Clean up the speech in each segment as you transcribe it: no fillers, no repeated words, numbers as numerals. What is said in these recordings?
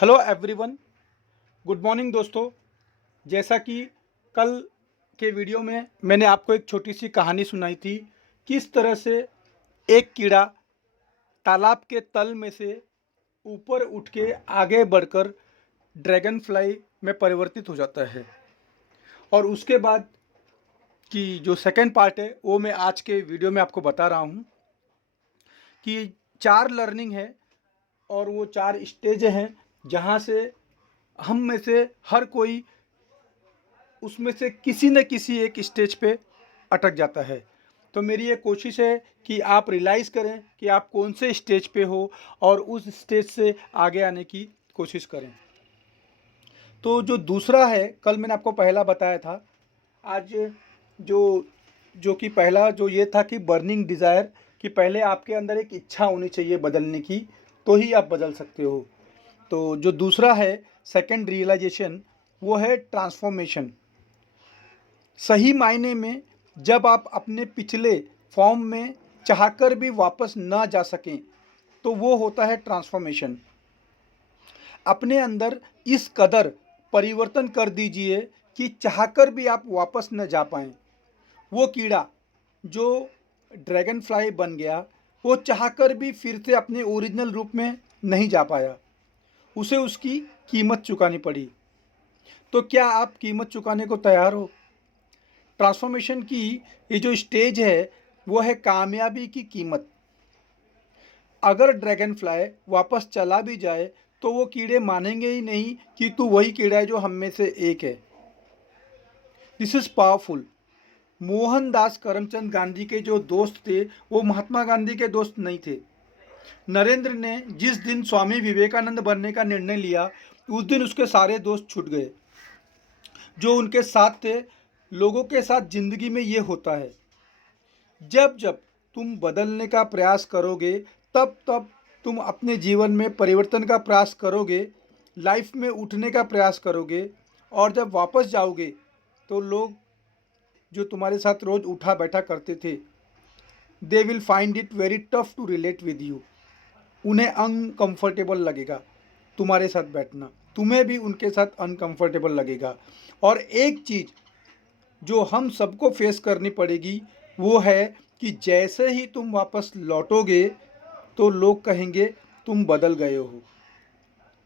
Hello everyone, good morning दोस्तों। जैसा कि कल के वीडियो में मैंने आपको एक छोटी सी कहानी सुनाई थी, किस तरह से एक कीड़ा तालाब के तल में से ऊपर उठ के आगे बढ़कर ड्रैगन फ्लाई में परिवर्तित हो जाता है। और उसके बाद की जो सेकंड पार्ट है वो मैं आज के वीडियो में आपको बता रहा हूँ कि 4 लर्निंग है और वो 4 स्टेज हैं जहाँ से हम में से हर कोई उसमें से किसी न किसी एक स्टेज पे अटक जाता है। तो मेरी ये कोशिश है कि आप रियलाइज़ करें कि आप कौन से स्टेज पे हो और उस स्टेज से आगे आने की कोशिश करें। तो जो दूसरा है, कल मैंने आपको पहला बताया था। आज जो जो कि पहला जो ये था कि बर्निंग डिज़ायर, कि पहले आपके अंदर एक इच्छा होनी चाहिए बदलने की, तो ही आप बदल सकते हो। तो जो दूसरा है सेकंड रियलाइजेशन, वो है ट्रांसफॉर्मेशन। सही मायने में जब आप अपने पिछले फॉर्म में चाहकर भी वापस ना जा सकें, तो वो होता है ट्रांसफॉर्मेशन। अपने अंदर इस कदर परिवर्तन कर दीजिए कि चाहकर भी आप वापस न जा पाएँ। वो कीड़ा जो ड्रैगन फ्लाई बन गया, वो चाहकर भी फिर से अपने ओरिजिनल रूप में नहीं जा पाया, उसे उसकी कीमत चुकानी पड़ी। तो क्या आप कीमत चुकाने को तैयार हो? ट्रांसफॉर्मेशन की ये जो स्टेज है वो है कामयाबी की कीमत। अगर ड्रैगन फ्लाई वापस चला भी जाए तो वो कीड़े मानेंगे ही नहीं कि तू वही कीड़ा है जो हम में से एक है। This is powerful. Mohandas Karamchand Gandhi के जो दोस्त थे वो महात्मा गांधी के दोस्त नहीं थे। नरेंद्र ने जिस दिन स्वामी विवेकानंद बनने का निर्णय लिया, उस दिन उसके सारे दोस्त छूट गए जो उनके साथ थे। लोगों के साथ जिंदगी में ये होता है, जब जब तुम बदलने का प्रयास करोगे, तब तब तुम अपने जीवन में परिवर्तन का प्रयास करोगे, लाइफ में उठने का प्रयास करोगे। और जब वापस जाओगे तो लोग जो तुम्हारे साथ रोज़ उठा बैठा करते थे, they will find it very tough to relate with you. उन्हें अनकंफर्टेबल लगेगा तुम्हारे साथ बैठना, तुम्हें भी उनके साथ अनकंफर्टेबल लगेगा। और एक चीज़ जो हम सबको फेस करनी पड़ेगी वो है कि जैसे ही तुम वापस लौटोगे तो लोग कहेंगे तुम बदल गए हो,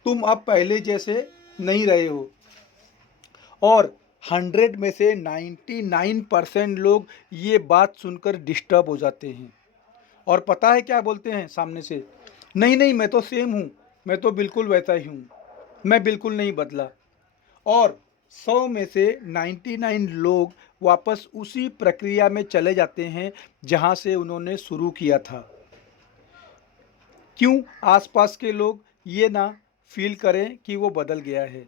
तुम अब पहले जैसे नहीं रहे हो। और 100 में से 99% लोग ये बात सुनकर डिस्टर्ब हो जाते हैं। और पता है क्या बोलते हैं सामने से? नहीं नहीं, मैं तो सेम हूँ, मैं तो बिल्कुल वैसा ही हूँ, मैं बिल्कुल नहीं बदला। और 100 में से 99 लोग वापस उसी प्रक्रिया में चले जाते हैं जहाँ से उन्होंने शुरू किया था। क्यों आसपास के लोग ये ना फील करें कि वो बदल गया है?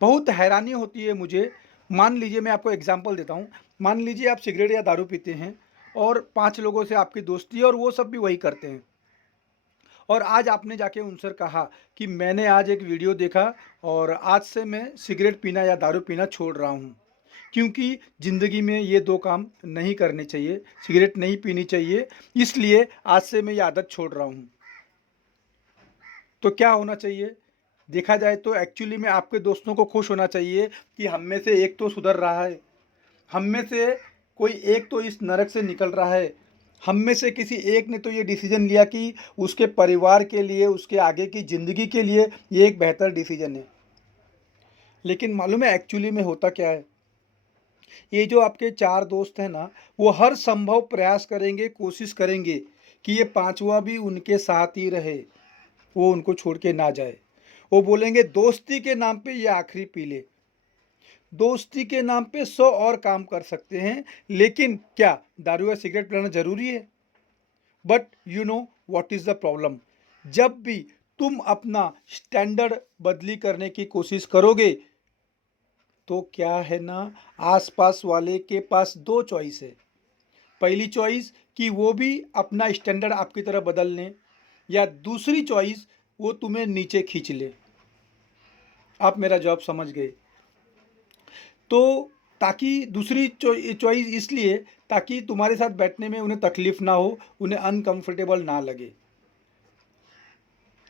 बहुत हैरानी होती है मुझे। मान लीजिए, मैं आपको एग्जांपल देता हूँ। मान लीजिए आप सिगरेट या दारू पीते हैं और 5 लोगों से आपकी दोस्ती है और वो सब भी वही करते हैं। और आज आपने जाके उनसे कहा कि मैंने आज एक वीडियो देखा और आज से मैं सिगरेट पीना या दारू पीना छोड़ रहा हूँ, क्योंकि ज़िंदगी में ये 2 काम नहीं करने चाहिए, सिगरेट नहीं पीनी चाहिए, इसलिए आज से मैं ये आदत छोड़ रहा हूँ। तो क्या होना चाहिए? देखा जाए तो एक्चुअली में आपके दोस्तों को खुश होना चाहिए कि हम में से एक तो सुधर रहा है, हम में से कोई एक तो इस नरक से निकल रहा है, हम में से किसी एक ने तो ये डिसीजन लिया कि उसके परिवार के लिए, उसके आगे की ज़िंदगी के लिए ये एक बेहतर डिसीजन है। लेकिन मालूम है एक्चुअली में होता क्या है? ये जो आपके 4 दोस्त हैं ना, वो हर संभव प्रयास करेंगे, कोशिश करेंगे कि ये 5वां भी उनके साथ ही रहे, वो उनको छोड़ के ना जाए। वो बोलेंगे दोस्ती के नाम पे ये आखिरी पी ले। दोस्ती के नाम पे 100 और काम कर सकते हैं, लेकिन क्या दारू या सिगरेट पीना ज़रूरी है? But you know what is the problem? जब भी तुम अपना स्टैंडर्ड बदली करने की कोशिश करोगे, तो क्या है ना, आसपास वाले के पास 2 चॉइस है। पहली चॉइस कि वो भी अपना स्टैंडर्ड आपकी तरह बदल लें, या दूसरी चॉइस वो तुम्हें नीचे खींच ले। आप मेरा जवाब समझ गए। तो ताकि दूसरी चॉइस इसलिए, ताकि तुम्हारे साथ बैठने में उन्हें तकलीफ़ ना हो, उन्हें अनकंफर्टेबल ना लगे।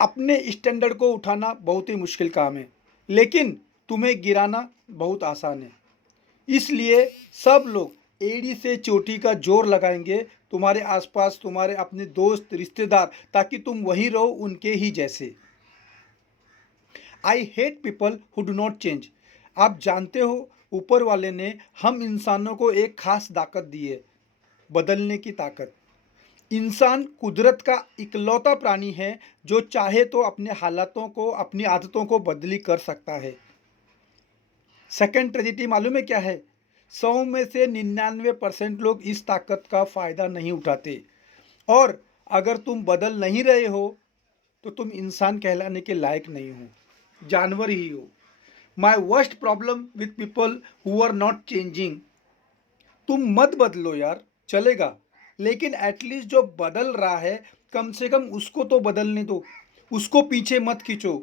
अपने स्टैंडर्ड को उठाना बहुत ही मुश्किल काम है, लेकिन तुम्हें गिराना बहुत आसान है। इसलिए सब लोग एड़ी से चोटी का जोर लगाएंगे तुम्हारे आसपास, तुम्हारे अपने दोस्त रिश्तेदार, ताकि तुम वही रहो उनके ही जैसे। I hate people who do not change. आप जानते हो, ऊपर वाले ने हम इंसानों को एक खास ताकत दी है, बदलने की ताकत। इंसान कुदरत का इकलौता प्राणी है जो चाहे तो अपने हालातों को, अपनी आदतों को बदली कर सकता है। सेकंड ट्रेजिडी मालूम है क्या है? 100 में से 99% लोग इस ताकत का फायदा नहीं उठाते। और अगर तुम बदल नहीं रहे हो तो तुम इंसान कहलाने के लायक नहीं हो, जानवर ही हो। My worst problem with people who are not changing. तुम मत बदलो यार, चलेगा, लेकिन एटलीस्ट जो बदल रहा है कम से कम उसको तो बदलने दो, उसको पीछे मत खींचो।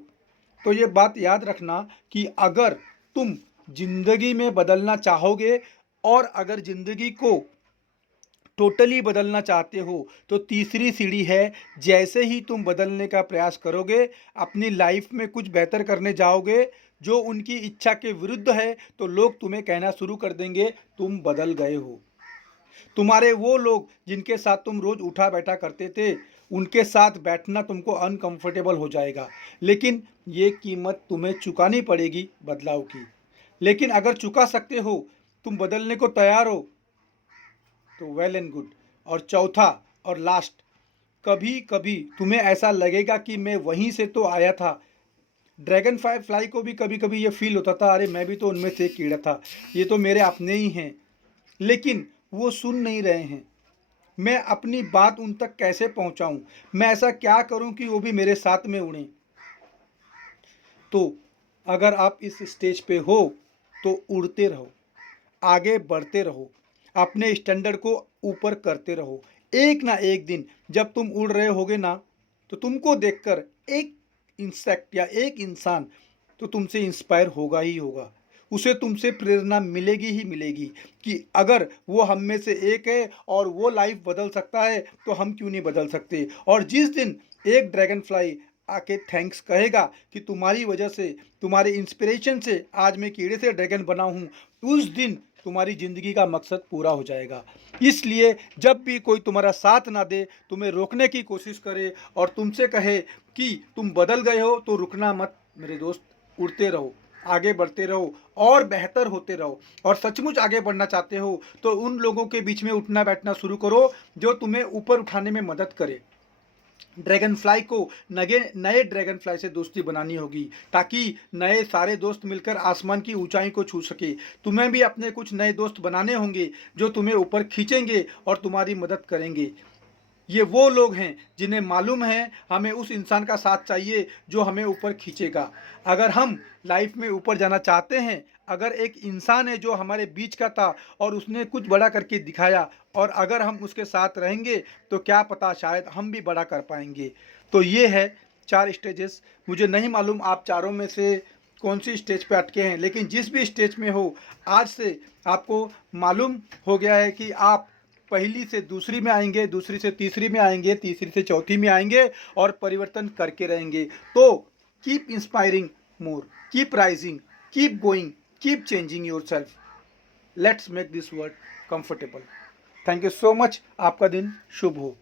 तो ये बात याद रखना कि अगर तुम जिंदगी में बदलना चाहोगे और अगर जिंदगी को टोटली बदलना चाहते हो तो तीसरी सीढ़ी है, जैसे ही तुम बदलने का प्रयास करोगे, अपनी लाइफ में कुछ बेहतर करने जाओगे जो उनकी इच्छा के विरुद्ध है, तो लोग तुम्हें कहना शुरू कर देंगे तुम बदल गए हो। तुम्हारे वो लोग जिनके साथ तुम रोज उठा बैठा करते थे, उनके साथ बैठना तुमको अनकंफर्टेबल हो जाएगा, लेकिन ये कीमत तुम्हें चुकानी पड़ेगी बदलाव की। लेकिन अगर चुका सकते हो, तुम बदलने को तैयार हो, तो वेल एंड गुड। और चौथा और लास्ट, कभी कभी तुम्हें ऐसा लगेगा कि मैं वहीं से तो आया था। ड्रैगन फ्लाई को भी कभी कभी ये फील होता था, अरे मैं भी तो उनमें से एक कीड़ा था, ये तो मेरे अपने ही हैं। लेकिन वो सुन नहीं रहे हैं। मैं अपनी बात उन तक कैसे पहुंचाऊं? मैं ऐसा क्या करूं कि वो भी मेरे साथ में उड़ें? तो अगर आप इस स्टेज पे हो तो उड़ते रहो, आगे बढ़ते रहो, अपने स्टैंडर्ड को ऊपर करते रहो। एक ना एक दिन जब तुम उड़ रहे होगे ना, तो तुमको देखकर एक इंसेक्ट या एक इंसान तो तुमसे इंस्पायर होगा ही होगा। उसे तुमसे प्रेरणा मिलेगी ही मिलेगी कि अगर वो हम में से एक है और वो लाइफ बदल सकता है तो हम क्यों नहीं बदल सकते। और जिस दिन एक ड्रैगन फ्लाई आके थैंक्स कहेगा कि तुम्हारी वजह से, तुम्हारे इंस्पिरेशन से आज मैं कीड़े से ड्रैगन बना हूँ, उस दिन तुम्हारी ज़िंदगी का मकसद पूरा हो जाएगा। इसलिए जब भी कोई तुम्हारा साथ ना दे, तुम्हें रोकने की कोशिश करे और तुमसे कहे कि तुम बदल गए हो, तो रुकना मत मेरे दोस्त, उड़ते रहो, आगे बढ़ते रहो और बेहतर होते रहो। और सचमुच आगे बढ़ना चाहते हो तो उन लोगों के बीच में उठना बैठना शुरू करो जो तुम्हें ऊपर उठाने में मदद करे। ड्रैगन फ्लाई को नए ड्रैगन फ्लाई से दोस्ती बनानी होगी, ताकि नए सारे दोस्त मिलकर आसमान की ऊंचाई को छू सके। तुम्हें भी अपने कुछ नए दोस्त बनाने होंगे जो तुम्हें ऊपर खींचेंगे और तुम्हारी मदद करेंगे। ये वो लोग हैं जिन्हें मालूम है हमें उस इंसान का साथ चाहिए जो हमें ऊपर खींचेगा। अगर हम लाइफ में ऊपर जाना चाहते हैं, अगर एक इंसान है जो हमारे बीच का था और उसने कुछ बड़ा करके दिखाया, और अगर हम उसके साथ रहेंगे तो क्या पता शायद हम भी बड़ा कर पाएंगे। तो ये है 4 स्टेजेस। मुझे नहीं मालूम आप चारों में से कौन सी स्टेज पे अटके हैं, लेकिन जिस भी स्टेज में हो, आज से आपको मालूम हो गया है कि आप पहली से दूसरी में आएंगे, दूसरी से तीसरी में आएंगे, तीसरी से चौथी में आएंगे और परिवर्तन करके रहेंगे। तो keep inspiring more, keep rising, keep going, keep changing your self. Let's make this world comfortable. Thank you so much. आपका दिन शुभ हो।